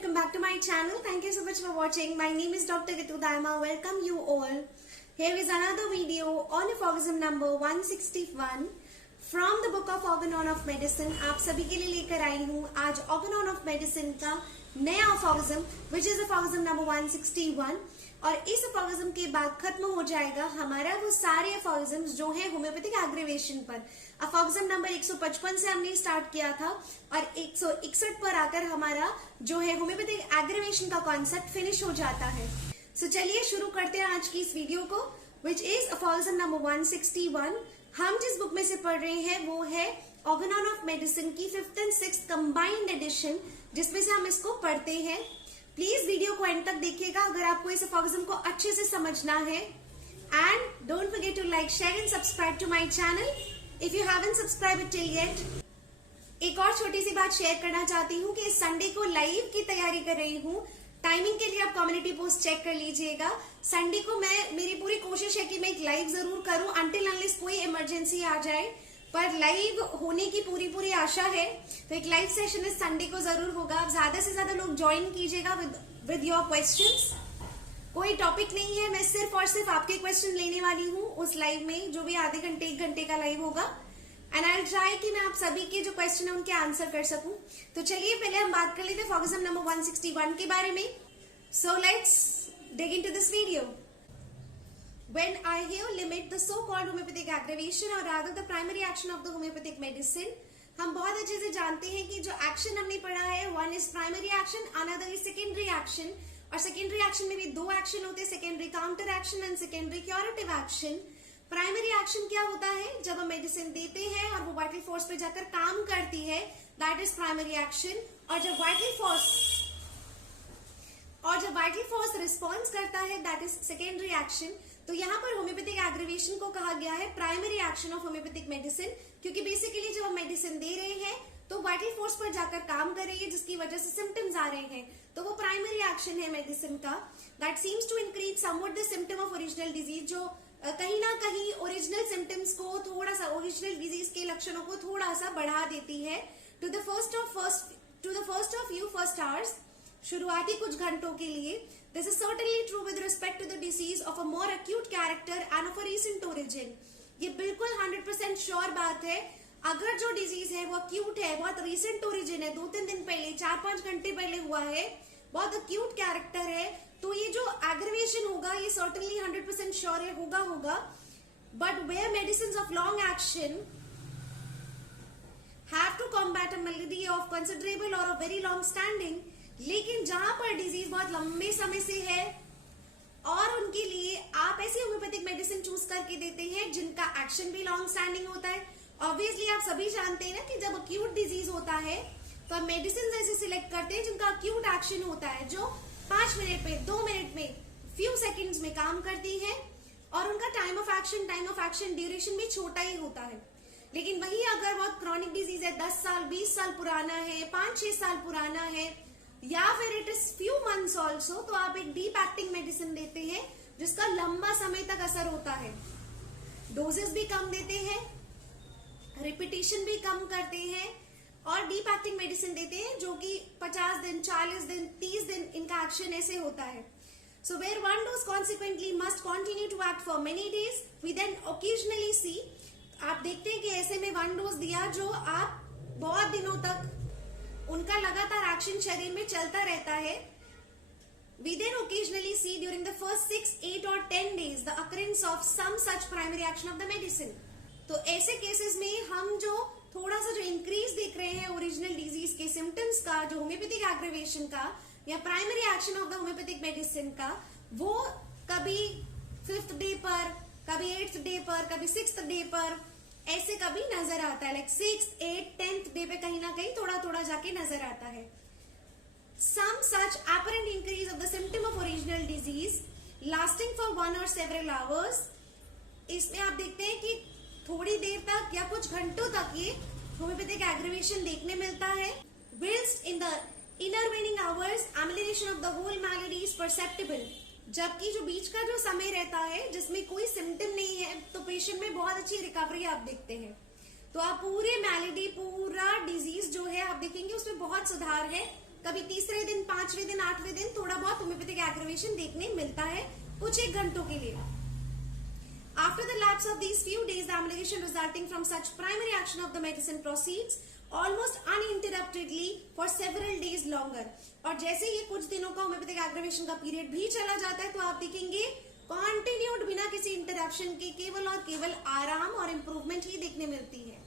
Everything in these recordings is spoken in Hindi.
welcome back to my channel. Thank you so much for watching. My name is Dr. Ritu Daima. Welcome you all. Here is another video on aphorism number 161 from the book of Organon of Medicine. आप सभी के लिए लेकर आई हूँ आज Organon of Medicine का नया aphorism, which is aphorism number 161. और इस aphorism के बाद खत्म हो जाएगा हमारा वो सारे aphorisms जो है होम्योपैथिक एग्रीवेशन पर. aphorism नंबर 155 से हमने स्टार्ट किया था और 161 पर आकर हमारा जो है होम्योपैथिक एग्रीवेशन का कॉन्सेप्ट फिनिश हो जाता है. सो चलिए शुरू करते हैं आज की इस वीडियो को, विच इज aphorism नंबर 161. हम जिस बुक में से पढ़ रहे हैं वो है Organon of Medicine की 5th and 6th combined addition, जिसमें से हम इसको पढ़ते हैं. प्लीज वीडियो को एंड तक देखिएगा अगर आपको इस aphorism को अच्छे से समझना है. And don't forget to like, share and subscribe to my channel if you haven't subscribe it till yet. एक और छोटी सी बात शेयर करना चाहती हूँ कि इस संडे को लाइव की तैयारी कर रही हूँ. टाइमिंग के लिए आप कम्युनिटी पोस्ट चेक कर लीजिएगा. संडे को मेरी पूरी कोशिश है कि मैं एक लाइव जरूर करूं अनटिल अनलेस कोई इमरजेंसी आ जाए, पर लाइव होने की पूरी आशा है. तो एक लाइव सेशन इस संडे को जरूर होगा. आप ज्यादा से ज्यादा लोग ज्वाइन कीजिएगा विद योर क्वेश्चंस. कोई टॉपिक नहीं है, मैं सिर्फ और सिर्फ आपके क्वेश्चन लेने वाली हूँ उस लाइव में, जो भी आधे घंटे 1 घंटे का लाइव होगा. एंड आई विल ट्राई कि मैं आप सभी के जो क्वेश्चन है उनके आंसर कर सकूं. तो चलिए पहले हम बात कर लेते हैं aphorism नंबर 161 के बारे में. So let's dig into this video. When I here limit the so-called homeopathic aggravation or rather the primary action of the homeopathic medicine, हम बहुत अच्छे से जानते हैं कि जो एक्शन हमने पढ़ा है, one is primary action, another is secondary action. और secondary action में भी 2 एक्शन होते हैं, secondary counter action and secondary curative action. Primary action क्या होता है? जब हम मेडिसिन देते हैं और वो वाइटल फोर्स पे जाकर काम करती है, दैट इज प्राइमरी एक्शन. और जब वाइटल फोर्स रिस्पॉन्स करता है, दैट इज सेकेंडरी एक्शन. तो यहाँ पर होम्योपैथिक एग्रीवेशन को कहा गया है primary action of homeopathic medicine, क्योंकि बेसिकली जब हम मेडिसिन दे रहे हैं तो वाइटल फोर्स पर जाकर काम कर रही है, जिसकी वजह से सिम्टम्स आ रहे हैं. तो वो प्राइमरी एक्शन है मेडिसिन का. That seems to increase somewhat the symptom of original disease, जो कहीं ना कहीं ओरिजिनल सिम्टम्स को थोड़ा सा, ओरिजिनल डिजीज के लक्षणों को थोड़ा सा बढ़ा देती है. To the first of you first hours, शुरुआती कुछ घंटों के लिए. This is certainly true with respect to the disease of a more acute character and of a recent origin. ये बिल्कुल 100% श्योर बात है. अगर जो डिजीज है वो एक्यूट है, बहुत रीसेंट ओरिजिन है, 2-3 दिन पहले, 4-5 घंटे पहले हुआ है, बहुत एक्यूट कैरेक्टर है, तो ये जो एग्रीवेशन होगा ये सर्टेनली 100% श्योर है, होगा. But where medicine of long action have to combat a malady of considerable or a very long standing, लेकिन जहां पर डिजीज बहुत लंबे समय से है और उनके लिए आप ऐसी होम्योपैथिक मेडिसिन चूज करके देते हैं जिनका एक्शन भी लॉन्ग स्टैंडिंग होता है. ऑब्वियसली आप सभी जानते हैं ना कि जब अक्यूट डिजीज होता है तो आप मेडिसिन ऐसे सिलेक्ट करते हैं जिनका अक्यूट एक्शन होता है, जो 5 मिनट में, 2 मिनट में, फ्यू सेकेंड्स में काम करती है और उनका टाइम ऑफ एक्शन ड्यूरेशन भी छोटा ही होता है. लेकिन वही अगर बहुत क्रॉनिक डिजीज है, 10 साल 20 साल पुराना है, 5-6 साल पुराना है, या फिर it is few months also, तो आप एक डीप एक्टिंग मेडिसिन देते हैं जिसका लंबा समय तक असर होता है. डोजेस भी कम देते हैं, रिपीटेशन भी कम करते हैं और डीप एक्टिंग मेडिसिन देते हैं जो कि 50 दिन, 40 दिन, 30 दिन इनका एक्शन ऐसे होता है. So where one dose consequently must continue to act for many days, we then occasionally see, आप देखते हैं कि ऐसे में 1 डोज दिया जो आप बहुत दिनों तक उनका लगातार एक्शन शरीर में चलता रहता है. We then occasionally see during the first 6, 8 or 10 days the occurrence of some such primary action of the medicine. तो ऐसे केसेस में हम जो थोड़ा सा जो इंक्रीज देख रहे हैं ओरिजिनल डिजीज के सिम्टम्स का, जो होम्योपैथिक एग्रीवेशन का या primary action of the homeopathic medicine का, वो कभी 5th डे पर, कभी 8th डे पर, कभी 6th डे पर ऐसे कभी नजर आता है. Like 6th, 8th, 10th day पे कहीं ना कहीं थोड़ा जाके नजर आता है. Some such apparent increase of the symptom of original disease lasting for 1 or several hours. इसमें आप देखते हैं कि थोड़ी देर तक या कुछ घंटों तक ये होम्योपैथिक एग्रीवेशन देखने मिलता है. Whilst in the intervening hours amelioration of the whole malady is perceptible. जबकि जो बीच का जो समय रहता है जिसमें कोई सिम्टम नहीं है, तो पेशेंट में बहुत अच्छी रिकवरी आप देखते हैं. तो आप पूरे मैलेडी, पूरा डिजीज जो है आप देखेंगे उसमें बहुत सुधार है कभी तीसरे दिन, 5वें दिन, 8वें दिन थोड़ा बहुत होम्योपैथिक एग्रीवेशन देखने मिलता है कुछ एक घंटों के लिए. After the lapse of these few days, the amelioration resulting from such primary action of the medicine proceeds almost uninterruptedly for several days longer. और जैसे ये कुछ दिनों का होम्योपैथिक एग्रीवेशन का पीरियड भी चला जाता है तो आप देखेंगे कॉन्टिन्यूड बिना किसी इंटरप्शन के केवल और केवल आराम और इम्प्रूवमेंट ही देखने मिलती है.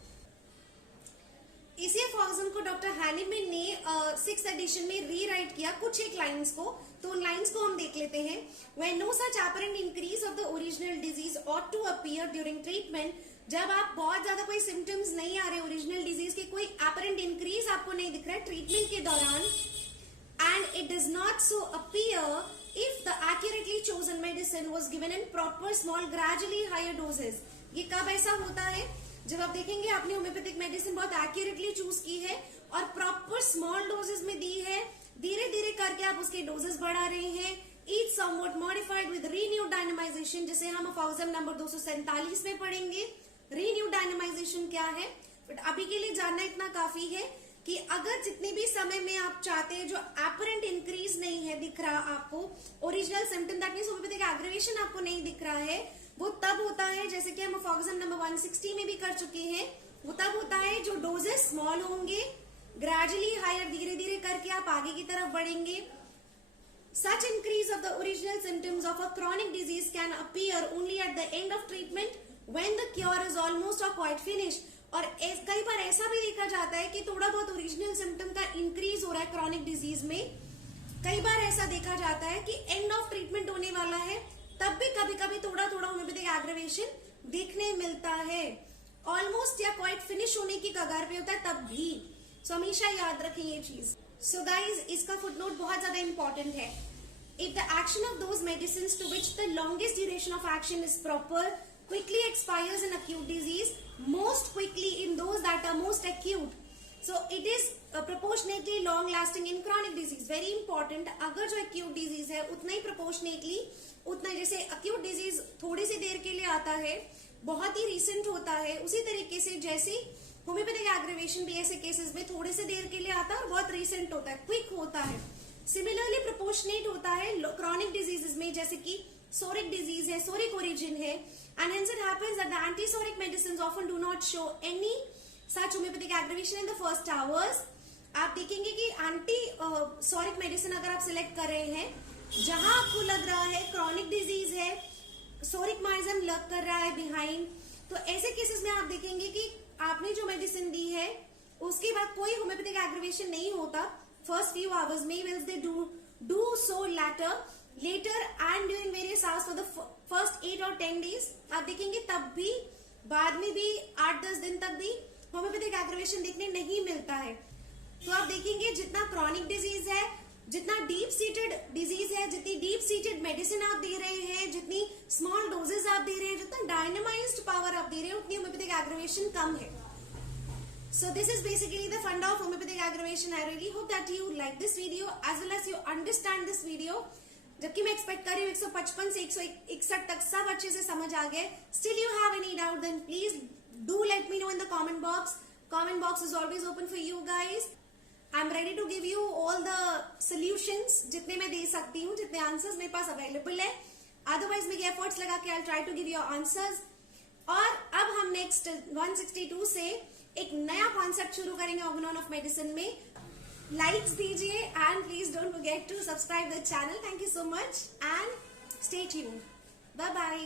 इसी अफॉर्गजम को डॉक्टर हैनिमैन ने 6th एडिशन में रीराइट किया कुछ एक लाइंस को, तो उन लाइंस को हम देख लेते हैं. When no such apparent increase of the original disease ought to appear during treatment, जब आप बहुत ज्यादा कोई सिम्टम्स नहीं आ रहे ओरिजिनल डिजीज के, कोई अपरेंट इंक्रीज आपको नहीं दिख रहा है ट्रीटमेंट के दौरान, and it does not so appear if the accurately chosen medicine was given in proper small gradually higher doses. ये कब ऐसा होता है? जब आप देखेंगे आपने होम्योपैथिक मेडिसिन बहुत एक्यूरेटली चूज की है और प्रॉपर स्मॉल डोजेस में दी है, धीरे धीरे करके आप उसके डोजेस बढ़ा रहे हैं, each somewhat modified with renewed dynamization, जिसे हम अफॉर्गजम नंबर 247 में पढ़ेंगे. रीन्यू डायनेमाइजेशन क्या है, बट अभी के लिए जानना इतना काफी है कि अगर जितने भी समय में आप चाहते हैं जो एपरेंट इंक्रीज नहीं है दिख रहा आपको, original symptom that means homeopathic aggravation आपको नहीं दिख रहा है, वो तब होता है, जैसे कि हम अफॉर्गजम नंबर 160 में भी कर चुके हैं, वो तब होता है जो डोजेस स्मॉल होंगे, ग्रेजुअली हायर, धीरे धीरे करके आप आगे की तरफ बढ़ेंगे. Such increase of the original symptoms of a chronic disease can appear only at the end of treatment when the cure is almost or quite finished. और कई बार ऐसा भी देखा जाता है कि थोड़ा बहुत ओरिजिनल सिम्टम का इंक्रीज हो रहा है क्रॉनिक डिजीज में, कई बार ऐसा देखा जाता है कि एंड ऑफ ट्रीटमेंट होने वाला है, तब भी कभी कभी थोड़ा थोड़ा होम्योपैथिक एग्रीवेशन देखने मिलता है, ऑलमोस्ट या क्वाइट फिनिश होने की कगार पे होता है तब भी. सो हमेशा याद रखें ये चीज. सो गाइज, इसका फुटनोट बहुत ज्यादा इंपॉर्टेंट है. If the action of those medicine to which the longest duration of action is proper quickly expires in acute disease, most quickly in those that are most acute. So it is proportionately long lasting in chronic disease. Very important. अगर जो acute disease है उतना ही proportionately, उतना जैसे acute disease थोड़ी सी देर के लिए आता है, बहुत ही recent होता है, उसी तरीके से जैसे होम्योपैथिक एग्रीवेशन भी ऐसे केसेस में थोड़ी सी देर के लिए आता है और बहुत recent होता है, क्विक होता है. सिमिलरली प्रोपोर्शनेट होता है chronic diseases में, जैसे कि सोरिक डिजीज है, सोरिक ओरिजिन है, and hence it happens that the antisoric medicines often do not show any such homeopathic aggravation in the first hours. आप देखेंगे कि एंटी सोरिक मेडिसिन अगर आप सिलेक्ट कर रहे हैं, जहां आपको लग रहा है क्रॉनिक डिजीज है, सोरिक माइजम लग कर रहा है बिहाइंड, तो ऐसे केसेस में आप देखेंगे कि आपने जो मेडिसिन दी है उसके बाद कोई होम्योपैथिक एग्रीवेशन नहीं होता फर्स्ट फ्यू आवर्स में, will they do so later and during various hours for the first 8 or 10 days. आप देखेंगे तब भी बाद में भी 8-10 दिन तक भी होम्योपैथिक एग्रीवेशन देखने नहीं मिलता है. तो आप देखेंगे जितना क्रॉनिक डिजीज है, जितना डीप सीटेड डिजीज है, जितनी डीप सीटेड मेडिसिन आप दे रहे हैं, जितनी स्मॉल डोजेस आप दे रहे हैं, जितना डायनामाइज्ड पावर आप दे रहे हैं, उतनी होम्योपैथिक एग्रीवेशन कम है. So this is basically the funda of homeopathic aggravation. I really hope that you like this video as well as you understand this video. जबकि मैं एक्सपेक्ट कर रही हूँ 155 से 161 तक सब अच्छे से समझ आ गए. Still you have any doubt, then please do let me know in the comment box. Comment box is always open for you guys. I'm ready to give you all the solutions जितने मैं दे सकती हूँ, जितने आंसर्स मेरे पास अवेलेबल है. अदरवाइज मेरे एफर्ट्स लगा के I'll try to give you answers. और अब हम नेक्स्ट 162 से एक नया कॉन्सेप्ट शुरू करेंगे ऑर्गेनॉन ऑफ मेडिसिन में. लाइक्स दीजिए and please don't forget to subscribe the channel. Thank you so much and stay tuned. Bye bye.